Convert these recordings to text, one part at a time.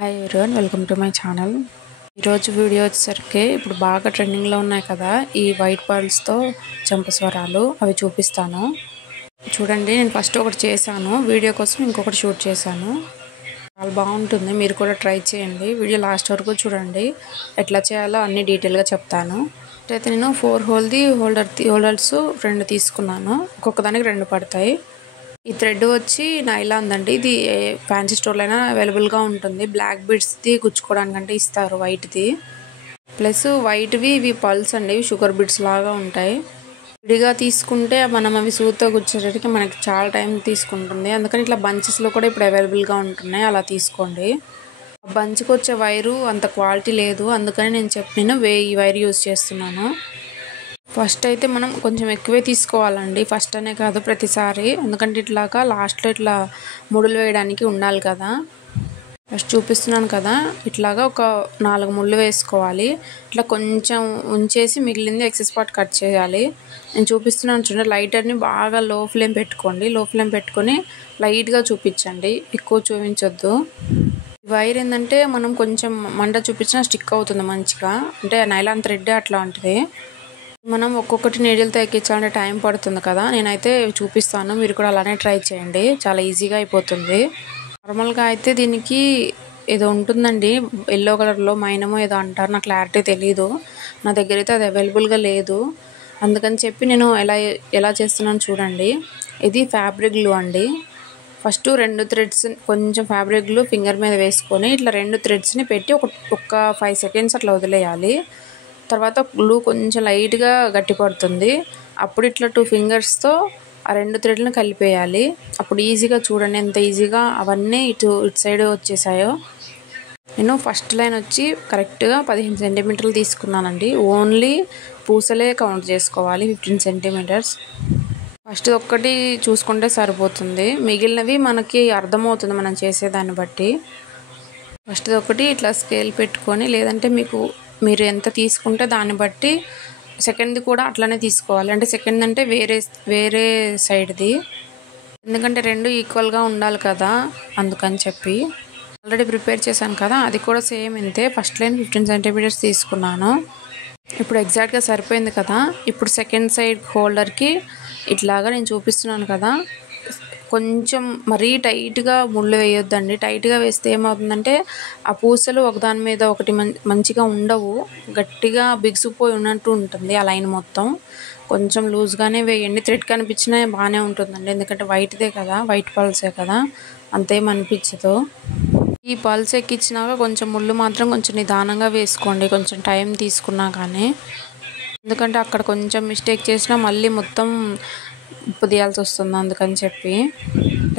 Hi everyone, welcome to my channel. ఈరోజు video వచ్చేసరికి ఇప్పుడు బాగా ట్రెండింగ్లో ఉన్నాయి కదా ఈ వైట్ పర్ల్స్తో చంపస్వరాలు, అవి చూపిస్తాను చూడండి. నేను ఫస్ట్ ఒకటి చేశాను, వీడియో కోసం ఇంకొకటి షూట్ చేశాను. చాలా బాగుంటుంది, మీరు కూడా ట్రై చేయండి. వీడియో లాస్ట్ వరకు చూడండి, ఎట్లా చేయాలో అన్ని డీటెయిల్గా చెప్తాను. అయితే నేను 4 హోల్ది హోల్డర్స్ 2 తీసుకున్నాను. ఒక్కొక్క దానికి 2 పడతాయి. ఈ థ్రెడ్ వచ్చి నైలాన్ అండి. ఇది ఫ్యాన్సీ స్టోర్లో అయినా అవైలబుల్గా ఉంటుంది. బ్లాక్ బీడ్స్ది గుచ్చుకోవడానికంటే ఇస్తారు వైట్ది. ప్లస్ వైట్వి ఇవి పల్స్ అండి, షుగర్ బీడ్స్ లాగా ఉంటాయి. విడిగా తీసుకుంటే మనం అవి సూతో గుచ్చేటట్టుకి మనకి చాలా టైం తీసుకుంటుంది. అందుకని ఇట్లా బంచెస్లో కూడా ఇప్పుడు అవైలబుల్గా ఉంటున్నాయి, అలా తీసుకోండి. బంచ్కి వచ్చే వైరు అంత క్వాలిటీ లేదు, అందుకని నేను ఈ వైర్ యూజ్ చేస్తున్నాను. ఫస్ట్ అయితే మనం కొంచెం ఎక్కువే తీసుకోవాలండి, ఫస్ట్ అనే కాదు ప్రతిసారి. ఎందుకంటే ఇట్లాగా లాస్ట్లో ఇట్లా ముడులు వేయడానికి ఉండాలి కదా. ఫస్ట్ చూపిస్తున్నాను కదా, ఇట్లాగా ఒక 4 ముళ్ళు వేసుకోవాలి. ఇట్లా కొంచెం ఉంచేసి మిగిలింది ఎక్సెస్ పార్ట్ కట్ చేయాలి. నేను చూపిస్తున్నాను చూడండి. లైటర్ని బాగా లో ఫ్లేమ్ పెట్టుకోండి. లో ఫ్లేమ్ పెట్టుకొని లైట్గా చూపించండి, ఎక్కువ చూపించొద్దు. వైర్ ఏంటంటే మనం కొంచెం మంట చూపించినా స్టిక్ అవుతుంది మంచిగా, అంటే నైలాన్ థ్రెడ్ అట్లా ఉంటుంది. మనం ఒక్కొక్కటి నీడిల్తో ఎక్కించాలంటే టైం పడుతుంది కదా. నేనైతే చూపిస్తాను, మీరు కూడా అలానే ట్రై చేయండి, చాలా ఈజీగా అయిపోతుంది. నార్మల్గా అయితే దీనికి ఏదో ఉంటుందండి ఎల్లో కలర్లో, మైనమో ఏదో అంటారు, నాకు క్లారిటీ తెలీదు. నా దగ్గర అయితే అది అవైలబుల్గా లేదు. అందుకని చెప్పి నేను ఎలా చేస్తున్నాను చూడండి. ఇది ఫ్యాబ్రిక్ గ్లూ అండి. ఫస్ట్ 2 థ్రెడ్స్ కొంచెం ఫ్యాబ్రిక్ గ్లూ ఫింగర్ మీద వేసుకొని ఇట్లా 2 థ్రెడ్స్ని పెట్టి ఒక 5 సెకండ్స్ అట్లా వదిలేయాలి. తర్వాత గ్లూ కొంచెం లైట్గా గట్టి పడుతుంది. అప్పుడు ఇట్లా 2 ఫింగర్స్తో ఆ 2 థ్రెడ్లను కలిపేయాలి. అప్పుడు ఈజీగా చూడండి ఎంత ఈజీగా అవన్నీ ఇటు సైడ్ వచ్చేసాయో. నేను ఫస్ట్ లైన్ వచ్చి కరెక్ట్గా 15 సెంటీమీటర్లు తీసుకున్నానండి. ఓన్లీ పూసలే కౌంట్ చేసుకోవాలి, 15 సెంటీమీటర్స్. ఫస్ట్ ఒక్కటి చూసుకుంటే సరిపోతుంది, మిగిలినవి మనకి అర్థమవుతుంది మనం చేసేదాన్ని బట్టి. ఫస్ట్ ఒకటి ఇట్లా స్కేల్ పెట్టుకొని, లేదంటే మీరు ఎంత తీసుకుంటే దాన్ని బట్టి సెకండ్ది కూడా అట్లనే తీసుకోవాలి. అంటే సెకండ్ అంటే వేరే సైడ్ది, ఎందుకంటే 2 ఈక్వల్గా ఉండాలి కదా, అందుకని చెప్పి. ఆల్రెడీ ప్రిపేర్ చేశాను కదా, అది కూడా సేమ్ ఇంతే. ఫస్ట్ లైన్ 15 సెంటీమీటర్స్ తీసుకున్నాను. ఇప్పుడు ఎగ్జాక్ట్గా సరిపోయింది కదా. ఇప్పుడు సెకండ్ సైడ్ హోల్డర్కి ఇట్లాగా నేను చూపిస్తున్నాను కదా, కొంచెం మరీ టైట్గా ముళ్ళు వేయొద్దండి. టైట్గా వేస్తే ఏమవుతుందంటే ఆ పూసలు ఒకదాని మీద ఒకటి మంచిగా ఉండవు, గట్టిగా బిగుసుకుపోయి ఉన్నట్టు ఉంటుంది ఆ లైన్ మొత్తం. కొంచెం లూజ్గానే వేయండి. థ్రెడ్ కనిపించినా బాగానే ఉంటుందండి, ఎందుకంటే వైట్దే కదా, వైట్ పల్సే కదా, అంతేం అనిపించదు. ఈ పల్స్ ఎక్కించినాక కొంచెం ముళ్ళు మాత్రం కొంచెం నిదానంగా వేసుకోండి, కొంచెం టైం తీసుకున్నా కానీ. ఎందుకంటే అక్కడ కొంచెం మిస్టేక్ చేసినా మళ్ళీ మొత్తం తీయాల్సి వస్తుంది, అందుకని చెప్పి.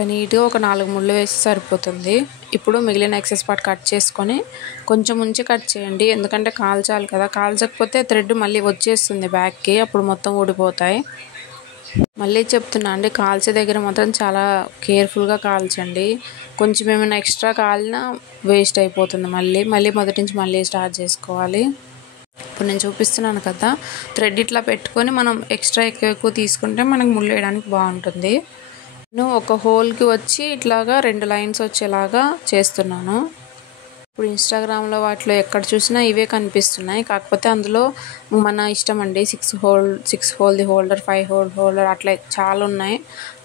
నీట్గా ఒక 4 ముళ్ళు వేసి సరిపోతుంది. ఇప్పుడు మిగిలిన ఎక్సెస్ పార్ట్ కట్ చేసుకొని కొంచెం ఉంచి కట్ చేయండి, ఎందుకంటే కాల్చాలి కదా. కాల్చకపోతే థ్రెడ్ మళ్ళీ వచ్చేస్తుంది బ్యాక్కి, అప్పుడు మొత్తం ఊడిపోతాయి. మళ్ళీ చెప్తున్నా అండి, కాల్చే దగ్గర మాత్రం చాలా కేర్ఫుల్గా కాల్చండి. కొంచెం ఏమైనా ఎక్స్ట్రా కాలినా వేస్ట్ అయిపోతుంది, మళ్ళీ మొదటి నుంచి మళ్ళీ స్టార్ట్ చేసుకోవాలి. ఇప్పుడు నేను చూపిస్తున్నాను కదా, థ్రెడ్ ఇట్లా పెట్టుకొని మనం ఎక్స్ట్రా ఎక్కువ తీసుకుంటే మనకు ముళ్ళు వేయడానికి బాగుంటుంది. నేను ఒక హోల్కి వచ్చి ఇట్లాగా 2 లైన్స్ వచ్చేలాగా చేస్తున్నాను. ఇప్పుడు ఇన్స్టాగ్రామ్లో వాటిలో ఎక్కడ చూసినా ఇవే కనిపిస్తున్నాయి, కాకపోతే అందులో మన ఇష్టం అండి. 6 హోల్ది హోల్డర్, 5 హోల్ హోల్డర్ అట్లా చాలా ఉన్నాయి.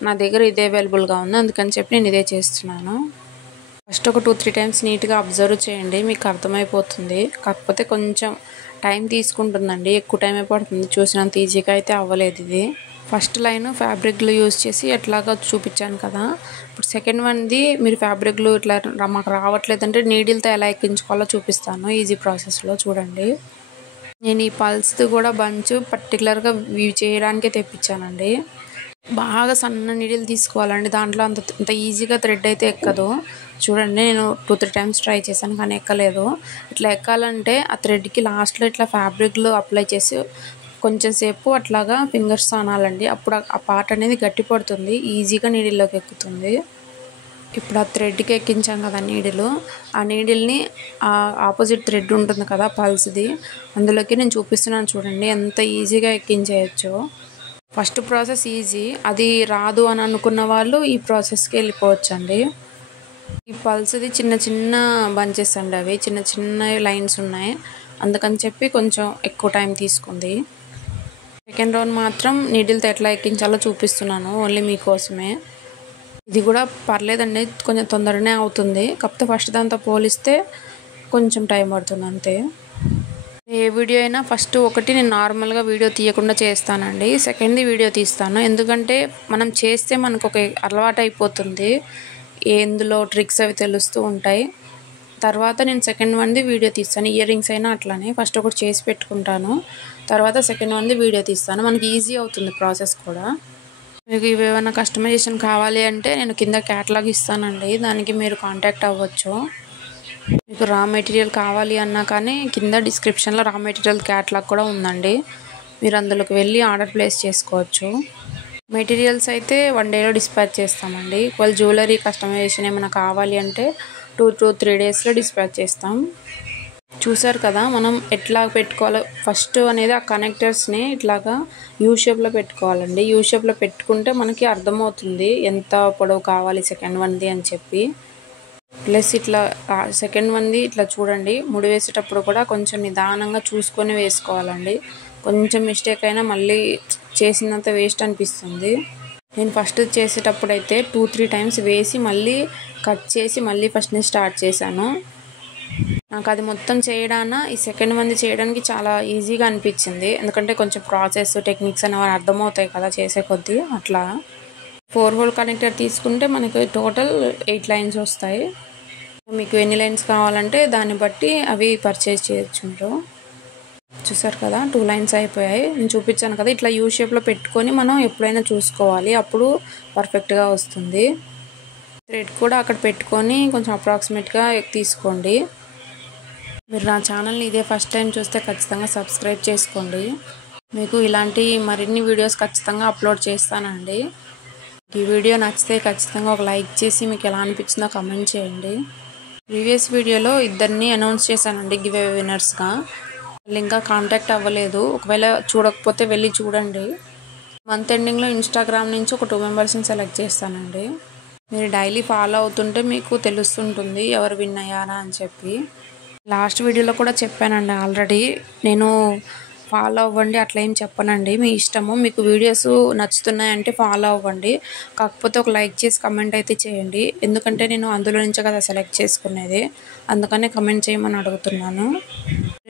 నా దగ్గర ఇదే అవైలబుల్గా ఉంది, అందుకని చెప్పి నేను ఇదే చేస్తున్నాను. ఫస్ట్ ఒక 2-3 టైమ్స్ నీట్గా అబ్జర్వ్ చేయండి, మీకు అర్థమైపోతుంది. కాకపోతే కొంచెం టైం తీసుకుంటుందండి, ఎక్కువ టైమే పడుతుంది. చూసినంత ఈజీగా అయితే అవ్వలేదు ఇది. First line fabric glue use చేసి ఎట్లాగా చూపించాను కదా. ఇప్పుడు సెకండ్ వన్ది మీరు ఫ్యాబ్రిక్ గ్లూ ఇట్లా మాకు రావట్లేదంటే నీడిల్తో ఎలా ఎక్కించుకోవాలో చూపిస్తాను ఈజీ ప్రాసెస్లో, చూడండి. నేను ఈ పల్స్ది కూడా బంచ్ పర్టికులర్గా చేయడానికే తెప్పించానండి. బాగా సన్న నీడిల్ తీసుకోవాలండి, దాంట్లో అంత ఈజీగా థ్రెడ్ అయితే ఎక్కదు. చూడండి, నేను 2-3 టైమ్స్ ట్రై చేశాను కానీ ఎక్కలేదు. ఇట్లా ఎక్కాలంటే ఆ థ్రెడ్కి లాస్ట్లో ఇట్లా ఫ్యాబ్రిక్లో అప్లై చేసి కొంచెం సేపు అట్లాగా ఫింగర్స్ అనాలండి, అప్పుడు ఆ పార్ట్ అనేది గట్టి పడుతుంది, ఈజీగా నీడిల్లోకి ఎక్కుతుంది. ఇప్పుడు ఆ థ్రెడ్కి ఎక్కించాం కదా నీడిల్, ఆ నీడిల్ని ఆపోజిట్ థ్రెడ్ ఉంటుంది కదా పల్స్ది, అందులోకి నేను చూపిస్తున్నాను చూడండి ఎంత ఈజీగా ఎక్కించేయచ్చు. ఫస్ట్ ప్రాసెస్ ఈజీ, అది రాదు అని అనుకున్న వాళ్ళు ఈ ప్రాసెస్కి వెళ్ళిపోవచ్చండి. ఈ పల్స్ది చిన్న చిన్న బంచెస్ అండి, అవి చిన్న చిన్న లైన్స్ ఉన్నాయి, అందుకని చెప్పి కొంచెం ఎక్కువ టైం తీసుకుంది. సెకండ్ రౌండ్ మాత్రం నీడిల్తో ఎట్లా ఎక్కించాలో చూపిస్తున్నాను, ఓన్లీ మీకోసమే. ఇది కూడా పర్లేదండి, కొంచెం తొందరనే అవుతుంది, కాకపోతే ఫస్ట్ దాంతో పోలిస్తే కొంచెం టైం పడుతుంది అంతే. ఏ వీడియో అయినా ఫస్ట్ ఒకటి నేను నార్మల్గా వీడియో తీయకుండా చేస్తానండి, సెకండ్ది వీడియో తీస్తాను. ఎందుకంటే మనం చేస్తే మనకు ఒక అలవాటు అయిపోతుంది, ఎందులో ట్రిక్స్ అవి తెలుస్తూ ఉంటాయి. తర్వాత నేను సెకండ్ వన్ది వీడియో తీస్తాను. ఇయర్ రింగ్స్ అయినా అట్లానే ఫస్ట్ ఒకటి చేసి పెట్టుకుంటాను, తర్వాత సెకండ్ వన్ది వీడియో తీస్తాను. మనకి ఈజీ అవుతుంది ప్రాసెస్ కూడా. మీకు ఇవేమైనా కస్టమైజేషన్ కావాలి అంటే నేను కింద క్యాటలాగ్ ఇస్తానండి, దానికి మీరు కాంటాక్ట్ అవ్వచ్చు. మీకు రా మెటీరియల్ కావాలి అన్నా కానీ కింద డిస్క్రిప్షన్లో రా మెటీరియల్ క్యాటలాగ్ కూడా ఉందండి, మీరు అందులోకి వెళ్ళి ఆర్డర్ ప్లేస్ చేసుకోవచ్చు. మెటీరియల్స్ అయితే 1 డేలో డిస్పాచ్ చేస్తామండి. ఒకవేళ జ్యువెలరీ కస్టమైజేషన్ ఏమైనా కావాలి అంటే 2 to 3 డేస్లో డిస్పాచ్ చేస్తాం. చూసారు కదా మనం ఎట్లా పెట్టుకోవాలో, ఫస్ట్ అనేది ఆ కనెక్టర్స్ని ఇట్లాగా యూ షేప్లో పెట్టుకోవాలండి. యూ షేప్లో పెట్టుకుంటే మనకి అర్థమవుతుంది ఎంత పొడవు కావాలి సెకండ్ వన్ది అని చెప్పి. ప్లస్ ఇట్లా సెకండ్ వన్ది ఇట్లా చూడండి, ముడి వేసేటప్పుడు కూడా కొంచెం నిదానంగా చూసుకొని వేసుకోవాలండి. కొంచెం మిస్టేక్ అయినా మళ్ళీ చేసినంత వేస్ట్ అనిపిస్తుంది. నేను ఫస్ట్ చేసేటప్పుడు అయితే 2-3 టైమ్స్ వేసి మళ్ళీ కట్ చేసి మళ్ళీ ఫస్ట్ నుంచి స్టార్ట్ చేశాను. నాకు అది మొత్తం చేయడాన ఈ సెకండ్ వన్ది చేయడానికి చాలా ఈజీగా అనిపించింది, ఎందుకంటే కొంచెం ప్రాసెస్ టెక్నిక్స్ అనేవి అర్థమవుతాయి కదా చేసే కొద్దీ. అట్లా 4 హోల్ కనెక్టర్ తీసుకుంటే మనకి టోటల్ 8 లైన్స్ వస్తాయి. మీకు ఎన్ని లైన్స్ కావాలంటే దాన్ని బట్టి అవి పర్చేజ్ చేయొచ్చు మీరు. చూసారు కదా 2 లైన్స్ అయిపోయాయి, నేను చూపించాను కదా. ఇట్లా యూ షేప్లో పెట్టుకొని మనం ఎప్పుడైనా చూసుకోవాలి, అప్పుడు పర్ఫెక్ట్గా వస్తుంది. థ్రెడ్ కూడా అక్కడ పెట్టుకొని కొంచెం అప్రాక్సిమేట్గా తీసుకోండి. మీరు నా ఛానల్ని ఇదే ఫస్ట్ టైం చూస్తే ఖచ్చితంగా సబ్స్క్రైబ్ చేసుకోండి, మీకు ఇలాంటి మరిన్ని వీడియోస్ ఖచ్చితంగా అప్లోడ్ చేస్తానండి. ఈ వీడియో నచ్చితే ఖచ్చితంగా ఒక లైక్ చేసి మీకు ఎలా అనిపించిందో కమెంట్ చేయండి. ప్రీవియస్ వీడియోలో ఇద్దరిని అనౌన్స్ చేశానండి గివ్ అవే విన్నర్స్గా, వాళ్ళు ఇంకా కాంటాక్ట్ అవ్వలేదు. ఒకవేళ చూడకపోతే వెళ్ళి చూడండి. మంత్ ఎండింగ్లో ఇన్స్టాగ్రామ్ నుంచి ఒక 2 మెంబర్స్ని సెలెక్ట్ చేస్తానండి. మీరు డైలీ ఫాలో అవుతుంటే మీకు తెలుస్తుంటుంది ఎవరు విన్ అయ్యారా అని చెప్పి. లాస్ట్ వీడియోలో కూడా చెప్పానండి ఆల్రెడీ, నేను ఫాలో అవ్వండి అట్లా ఏం చెప్పనండి, మీ ఇష్టము. మీకు వీడియోస్ నచ్చుతున్నాయంటే ఫాలో అవ్వండి, కాకపోతే ఒక లైక్ చేసి కమెంట్ అయితే చేయండి, ఎందుకంటే నేను అందులో నుంచే కదా సెలెక్ట్ చేసుకునేది, అందుకనే కమెంట్ చేయమని అడుగుతున్నాను.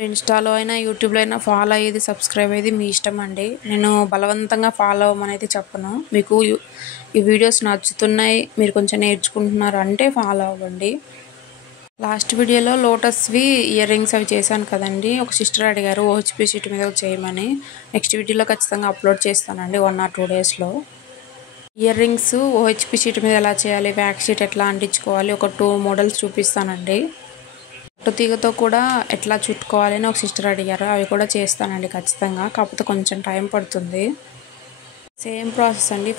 ఇన్స్టాలో అయినా యూట్యూబ్లో అయినా ఫాలో అయ్యేది సబ్స్క్రైబ్ అయ్యేది మీ ఇష్టం అండి, నేను బలవంతంగా ఫాలో అవ్వమని అయితే చెప్పను. మీకు ఈ వీడియోస్ నచ్చుతున్నాయి, మీరు కొంచెం నేర్చుకుంటున్నారు అంటే ఫాలో అవ్వండి. లాస్ట్ వీడియోలో లోటస్వి ఇయర్ రింగ్స్ అవి చేశాను కదండి, ఒక సిస్టర్ అడిగారు ఓహెచ్పి షీట్ మీద చేయమని. నెక్స్ట్ వీడియోలో ఖచ్చితంగా అప్లోడ్ చేస్తానండి 1 or 2 డేస్లో. ఇయర్ రింగ్స్ ఓహెచ్పి షీట్ మీద ఎలా చేయాలి, వ్యాక్స్ షీట్ ఎట్లా అంటించుకోవాలి, ఒక 2 మోడల్స్ చూపిస్తానండి. తీగతో కూడా ఎట్లా చుట్టుకోవాలి అని ఒక సిస్టర్ అడిగారు, అవి కూడా చేస్తానండి ఖచ్చితంగా, కాకపోతే కొంచెం టైం పడుతుంది. సేమ్ ప్రాసెస్ అండి,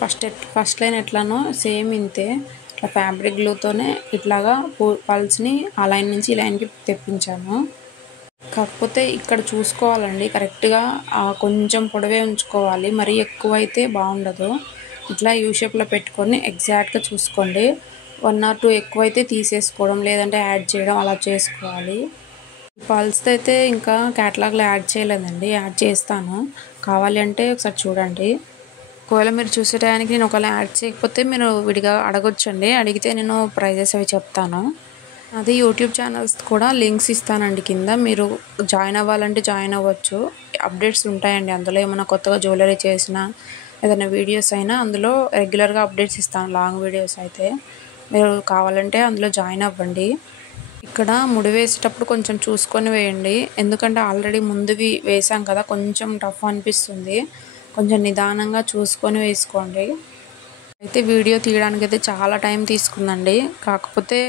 ఫస్ట్ లైన్ ఎట్లానో సేమ్ ఇంతే, ఇట్లా ఫ్యాబ్రిక్ గ్లూతోనే ఇట్లాగా పల్స్ని ఆ లైన్ నుంచి ఈ లైన్కి తెప్పించాను. కాకపోతే ఇక్కడ చూసుకోవాలండి కరెక్ట్గా, కొంచెం పొడవే ఉంచుకోవాలి, మరీ ఎక్కువ అయితే బాగుండదు. ఇట్లా యూ షేప్లో పెట్టుకొని ఎగ్జాక్ట్గా చూసుకోండి. 1 or 2 ఎక్కువైతే తీసేసుకోవడం, లేదంటే యాడ్ చేయడం అలా చేసుకోవాలి. పల్స్తో అయితే ఇంకా క్యాటలాగ్లో యాడ్ చేయలేదండి, యాడ్ చేస్తాను, కావాలి అంటే ఒకసారి చూడండి. ఒకవేళ మీరు చూసే టైంకి నేను ఒకవేళ యాడ్ చేయకపోతే మీరు విడిగా అడగొచ్చండి, అడిగితే నేను ప్రైజెస్ అవి చెప్తాను. అది యూట్యూబ్ ఛానల్స్ కూడా లింక్స్ ఇస్తానండి కింద, మీరు జాయిన్ అవ్వాలంటే జాయిన్ అవ్వచ్చు. అప్డేట్స్ ఉంటాయండి అందులో, ఏమైనా కొత్తగా జ్యువెలరీ చేసినా ఏదైనా వీడియోస్ అయినా అందులో రెగ్యులర్గా అప్డేట్స్ ఇస్తాను, లాంగ్ వీడియోస్ అయితే. మీరు కావాలంటే అందులో జాయిన్ అవ్వండి. ఇక్కడ ముడి వేసేటప్పుడు కొంచెం చూసుకొని వేయండి, ఎందుకంటే ఆల్రెడీ ముందువి వేసాం కదా, కొంచెం టఫ్ అనిపిస్తుంది, కొంచెం నిదానంగా చూసుకొని వేసుకోండి. అయితే వీడియో తీయడానికి అయితే చాలా టైం తీసుకుందండి, కాకపోతే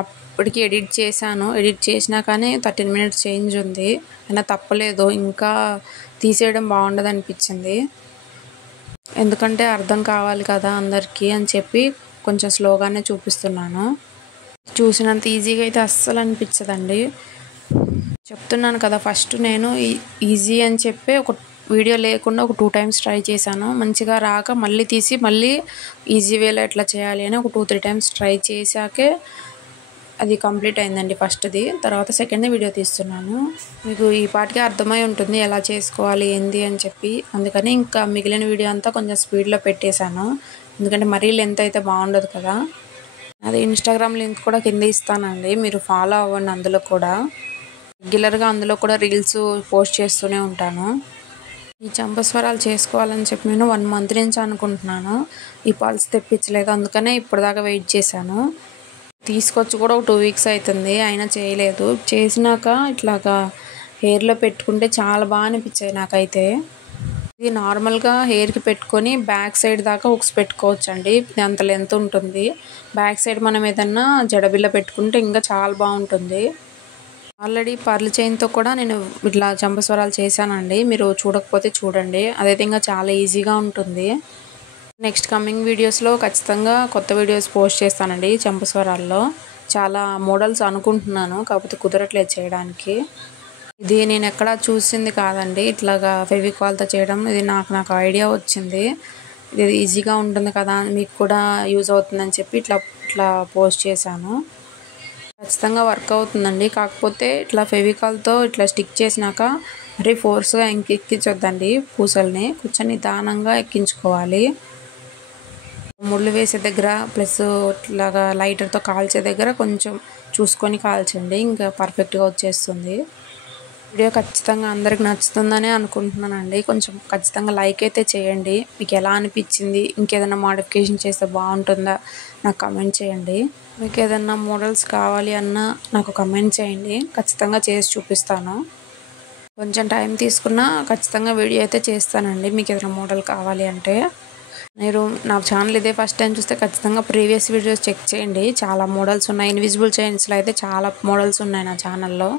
అప్పటికి ఎడిట్ చేశాను, ఎడిట్ చేసినా కానీ 13 minutes చేంజ్ ఉంది, అయినా తప్పలేదు, ఇంకా తీసేయడం బాగుండదు అనిపించింది, ఎందుకంటే అర్థం కావాలి కదా అందరికీ అని చెప్పి కొంచెం స్లోగానే చూపిస్తున్నాను. చూసినంత ఈజీగా అయితే అస్సలు అనిపించదండి, చెప్తున్నాను కదా. ఫస్ట్ నేను ఈజీ అని చెప్పి ఒక వీడియో లేకుండా ఒక 2 టైమ్స్ ట్రై చేశాను. మంచిగా రాక మళ్ళీ తీసి మళ్ళీ ఈజీ వేలో ఎట్లా చేయాలి అని ఒక 2, 3 టైమ్స్ ట్రై చేశాకే అది కంప్లీట్ అయిందండి ఫస్ట్‌ది. తర్వాత సెకండ్‌ది వీడియో తీస్తున్నాను. మీకు ఈ పాటికే అర్థమై ఉంటుంది ఎలా చేసుకోవాలి ఏంది అని చెప్పి. అందుకని ఇంకా మిగిలిన వీడియో అంతా కొంచెం స్పీడ్‌లో పెట్టేశాను. ఎందుకంటే మరీ లెంత్ అయితే బాగుండదు కదా. అది ఇన్‌స్టాగ్రామ్ లింక్ కూడా కింద ఇస్తానండి. మీరు ఫాలో అవ్వండి అందులో కూడా. రెగ్యులర్‌గా అందులో కూడా రీల్స్ పోస్ట్ చేస్తూనే ఉంటాను. ఈ చంపస్వరాలు చేసుకోవాలని చెప్పి నేను 1 మంత్ నుంచి అనుకుంటున్నాను. ఈ పల్స్ తెప్పించలేదు. అందుకనే ఇప్పటిదాకా వెయిట్ చేశాను. తీసుకొచ్చి కూడా ఒక 2 వీక్స్ అవుతుంది. అయినా చేయలేదు. చేసినాక ఇట్లాగా హెయిర్‌లో పెట్టుకుంటే చాలా బాగా అనిపించాయి నాకైతే. ఇది నార్మల్‌గా హెయిర్‌కి పెట్టుకొని బ్యాక్ సైడ్ దాకా హుక్స్ పెట్టుకోవచ్చండి. ఇది అంత లెంత్ ఉంటుంది. బ్యాక్ సైడ్ మనం ఏదన్నా జడబిళ్ళ పెట్టుకుంటే ఇంకా చాలా బాగుంటుంది. ఆల్రెడీ పర్ల్ చైన్‌తో కూడా నేను ఇట్లా చంపస్వరాలు చేశానండి. మీరు చూడకపోతే చూడండి. అదైతే ఇంకా చాలా ఈజీగా ఉంటుంది. నెక్స్ట్ కమింగ్ వీడియోస్‌లో ఖచ్చితంగా కొత్త వీడియోస్ పోస్ట్ చేస్తానండి చంపస్వరాల్లో. చాలా మోడల్స్ అనుకుంటున్నాను. కాకపోతే కుదరట్లేదు చేయడానికి. ఇది నేను ఎక్కడా చూసింది కాదండి. ఇట్లాగా ఫెవికాల్‌తో చేయడం ఇది నాకు ఐడియా వచ్చింది. ఇది ఈజీగా ఉంటుంది కదా, మీకు కూడా యూజ్ అవుతుందని చెప్పి ఇట్లా పోస్ట్ చేశాను. ఖచ్చితంగా వర్క్ అవుతుందండి. కాకపోతే ఇట్లా ఫెవికాల్‌తో ఇట్లా స్టిక్ చేసినాక మరీ ఫోర్స్‌గా ఎక్కించొద్దండి పూసల్ని. కొంచెం నిదానంగా ఎక్కించుకోవాలి. ముళ్ళు వేసే దగ్గర ప్లస్ ఇట్లాగా లైటర్‌తో కాల్చే దగ్గర కొంచెం చూసుకొని కాల్చండి. ఇంకా పర్ఫెక్ట్‌గా వచ్చేస్తుంది. వీడియో ఖచ్చితంగా అందరికి నచ్చుతుందనే అనుకుంటున్నానండి. కొంచెం ఖచ్చితంగా లైక్ అయితే చేయండి. మీకు ఎలా అనిపించింది, ఇంకేదైనా మోడిఫికేషన్ చేస్తే బాగుంటుందా నాకు కమెంట్ చేయండి. మీకు ఏదైనా మోడల్స్ కావాలి అన్నా నాకు కమెంట్ చేయండి. ఖచ్చితంగా చేసి చూపిస్తాను. కొంచెం టైం తీసుకున్నా ఖచ్చితంగా వీడియో అయితే చేస్తానండి మీకు ఏదైనా మోడల్ కావాలి అంటే. మీరు నా ఛానల్ ఇదే ఫస్ట్ టైం చూస్తే ఖచ్చితంగా ప్రీవియస్ వీడియోస్ చెక్ చేయండి. చాలా మోడల్స్ ఉన్నాయి. ఇన్విజిబుల్ చైన్స్లో అయితే చాలా మోడల్స్ ఉన్నాయి నా ఛానల్లో.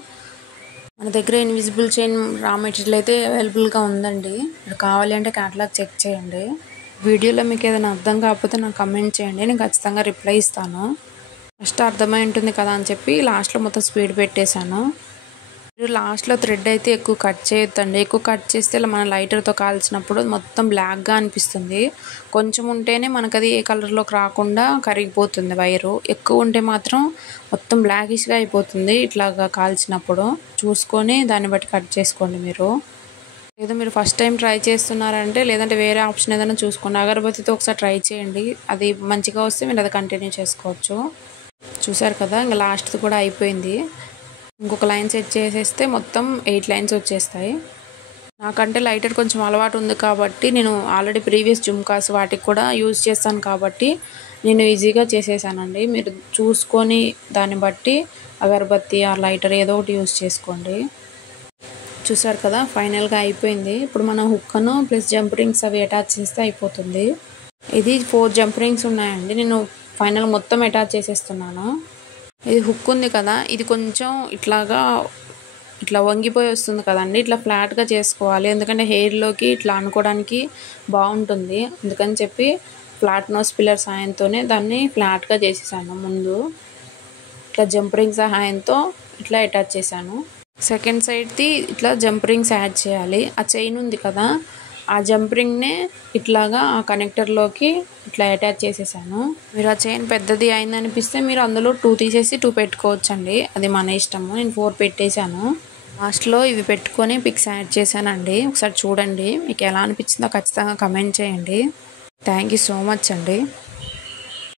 మన దగ్గర ఇన్విజిబుల్ చైన్ రా మెటీరియల్ అయితే అవైలబుల్గా ఉందండి. మీరు కావాలి అంటే క్యాటలాగ్ చెక్ చేయండి. వీడియోలో మీకు ఏదైనా అర్థం కాకపోతే నాకు కమెంట్ చేయండి. నేను ఖచ్చితంగా రిప్లై ఇస్తాను. ఫస్ట్ అర్థమై ఉంటుంది కదా అని చెప్పి లాస్ట్లో మొత్తం స్పీడ్ పెట్టేశాను. మీరు లాస్ట్లో థ్రెడ్ అయితే ఎక్కువ కట్ చేయొద్దండి. ఎక్కువ కట్ చేస్తే ఇలా మన లైటర్తో కాల్చినప్పుడు మొత్తం బ్లాక్గా అనిపిస్తుంది. కొంచెం ఉంటేనే మనకు అది ఏ కలర్లోకి రాకుండా కరిగిపోతుంది వైరు. ఎక్కువ ఉంటే మాత్రం మొత్తం బ్లాకిష్గా అయిపోతుంది ఇట్లాగా కాల్చినప్పుడు. చూసుకొని దాన్ని బట్టి కట్ చేసుకోండి మీరు. లేదా మీరు ఫస్ట్ టైం ట్రై చేస్తున్నారంటే లేదంటే వేరే ఆప్షన్ ఏదైనా చూసుకోండి. అగరబత్తితో ఒకసారి ట్రై చేయండి. అది మంచిగా వస్తే మీరు అది కంటిన్యూ చేసుకోవచ్చు. చూసారు కదా, ఇంకా లాస్ట్ది కూడా అయిపోయింది. ఇంకొక లైన్ సెట్ చేసేస్తే మొత్తం 8 లైన్స్ వచ్చేస్తాయి. నాకంటే లైటర్ కొంచెం అలవాటు ఉంది కాబట్టి నేను ఆల్రెడీ ప్రీవియస్ జుమ్కాస్ వాటికి కూడా యూజ్ చేస్తాను కాబట్టి నేను ఈజీగా చేసేసానండి. మీరు చూసుకొని దాన్ని బట్టి అగరబత్తి ఆ లైటర్ ఏదో ఒకటి యూజ్ చేసుకోండి. చూసారు కదా, ఫైనల్గా అయిపోయింది. ఇప్పుడు మనం హుక్కను ప్లస్ జంప్ రింగ్స్ అవి అటాచ్ చేస్తే అయిపోతుంది. ఇది 4 జంప్ రింగ్స్ ఉన్నాయండి. నేను ఫైనల్ మొత్తం అటాచ్ చేసేస్తున్నాను. ఇది హుక్ ఉంది కదా, ఇది కొంచెం ఇట్లా వంగిపోయి వస్తుంది కదండి. ఇట్లా ఫ్లాట్గా చేసుకోవాలి. ఎందుకంటే హెయిర్లోకి ఇట్లా అనుకోవడానికి బాగుంటుంది. అందుకని చెప్పి ఫ్లాట్ నోస్ పిల్లర్ సహాయంతోనే దాన్ని ఫ్లాట్గా చేసేసాను. ముందు ఇట్లా జంప్ రింగ్ సహాయంతో ఇట్లా అటాచ్ చేశాను. సెకండ్ సైడ్ది ఇట్లా జంప్ రింగ్స్ యాడ్ చేయాలి. ఆ చైన్ ఉంది కదా, ఆ జంప్ రింగ్నే ఇట్లాగా ఆ కనెక్టర్లోకి ఇట్లా అటాచ్ చేసేసాను. మీరు ఆ చైన్ పెద్దది అయిందనిపిస్తే మీరు అందులో 2 తీసేసి 2 పెట్టుకోవచ్చండి. అది మన ఇష్టము. నేను 4 పెట్టేశాను. లాస్ట్లో ఇవి పెట్టుకొని పిక్స్ యాడ్ చేశానండి. ఒకసారి చూడండి. మీకు ఎలా అనిపించిందో ఖచ్చితంగా కమెంట్ చేయండి. థ్యాంక్ యూ సో మచ్ అండి.